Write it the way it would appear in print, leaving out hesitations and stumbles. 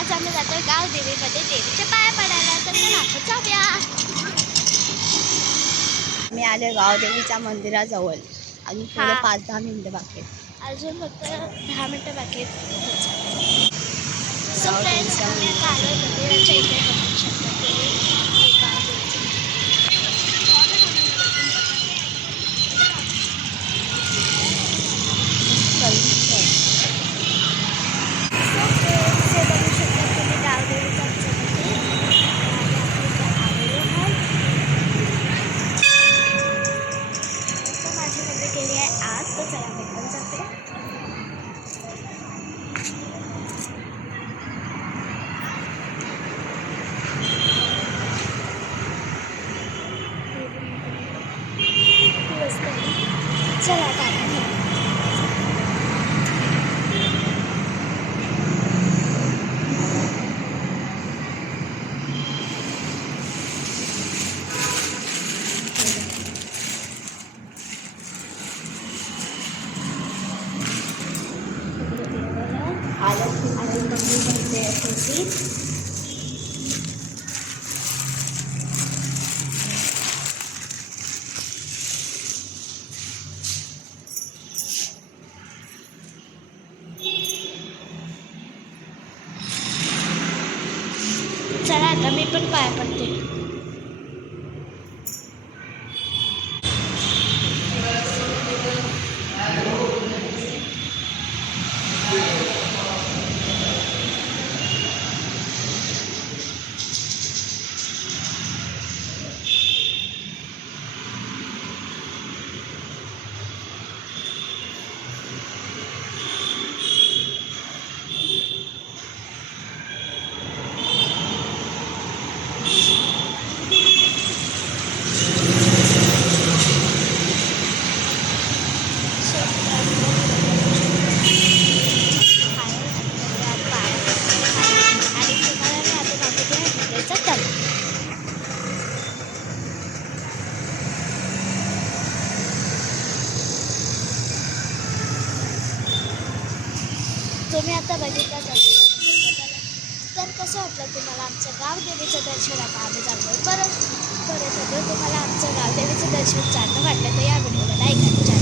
आज आम्ही जातोय गावदेवीमध्ये देवीच्या पाया पडायला. तर चला आपण जाऊया. मी आले गावदेवीच्या मंदिराजवळ. अजून पुढे हा 5-10 मिनिटं बाकी आहेत. अजून फक्त 10 मिनटं बाकी आहेत. सो फ्रेंड्स, गावदेवीच्या आम्ही आता आलो मंदिराच्या इथे. बघू शकता की गावदेवीचं चला आता आणि मम्मी म्हणते होती चला आता मी पण पाया पडते. तुम्ही आता बघितलं तर कसं वाटलं तुम्हाला आमचं गावदेवीचं दर्शन? आता आम्ही जातोय परत. जर तुम्हाला आमचं गावदेवीचं दर्शन चांगलं वाटलं तर या व्हिडिओला लाईक आणि